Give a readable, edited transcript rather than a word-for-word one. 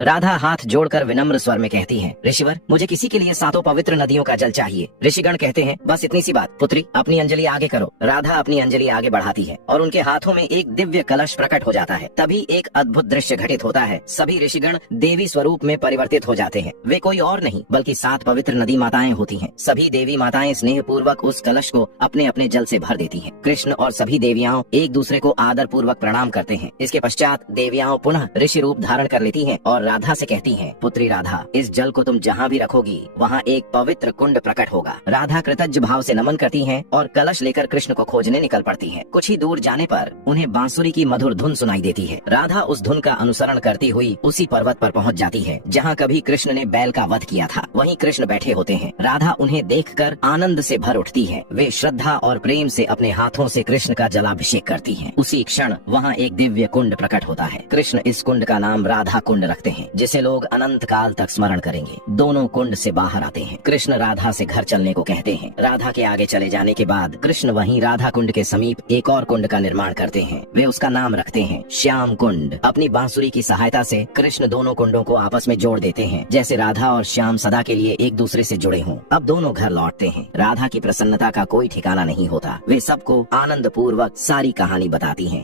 राधा हाथ जोड़कर विनम्र स्वर में कहती है, ऋषिवर मुझे किसी के लिए 7 पवित्र नदियों का जल चाहिए। ऋषिगण कहते हैं, बस इतनी सी बात, पुत्री अपनी अंजलि आगे करो। राधा अपनी अंजलि आगे बढ़ाती है और उनके हाथों में एक दिव्य कलश प्रकट हो जाता है। तभी एक अद्भुत दृश्य घटित होता है। सभी ऋषिगण देवी स्वरूप में परिवर्तित हो जाते हैं। वे कोई और नहीं बल्कि 7 पवित्र नदी माताएं होती हैं। सभी देवी माताएं स्नेह पूर्वक उस कलश को अपने अपने जल से भर देती हैं। कृष्ण और सभी देवियाओं एक दूसरे को आदर पूर्वक प्रणाम करते हैं। इसके पश्चात देवियाओं पुनः ऋषि रूप धारण कर लेती हैं और राधा से कहती हैं, पुत्री राधा, इस जल को तुम जहाँ भी रखोगी वहाँ एक पवित्र कुंड प्रकट होगा। राधा कृतज्ञ भाव से नमन करती हैं और कलश लेकर कृष्ण को खोजने निकल पड़ती हैं। कुछ ही दूर जाने पर उन्हें बांसुरी की मधुर धुन सुनाई देती है। राधा उस धुन का अनुसरण करती हुई उसी पर्वत पर पहुँच जाती है जहाँ कभी कृष्ण ने बैल का वध किया था। वहीं कृष्ण बैठे होते हैं। राधा उन्हें देखकर आनंद से भर उठती है। वे श्रद्धा और प्रेम से अपने हाथों से कृष्ण का जलाभिषेक करती हैं। उसी क्षण वहाँ एक दिव्य कुंड प्रकट होता है। कृष्ण इस कुंड का नाम राधा कुंड रखते हैं, जिसे लोग अनंत काल तक स्मरण करेंगे। दोनों कुंड से बाहर आते हैं। कृष्ण राधा से घर चलने को कहते हैं। राधा के आगे चले जाने के बाद कृष्ण वहीं राधा कुंड के समीप एक और कुंड का निर्माण करते हैं। वे उसका नाम रखते हैं श्याम कुंड। अपनी बांसुरी की सहायता से कृष्ण दोनों कुंडों को आपस में जोड़ देते हैं, जैसे राधा और श्याम सदा के लिए एक दूसरे से जुड़े हों। अब दोनों घर लौटते हैं। राधा की प्रसन्नता का कोई ठिकाना नहीं होता। वे सबको आनंद पूर्वक सारी कहानी बताती हैं।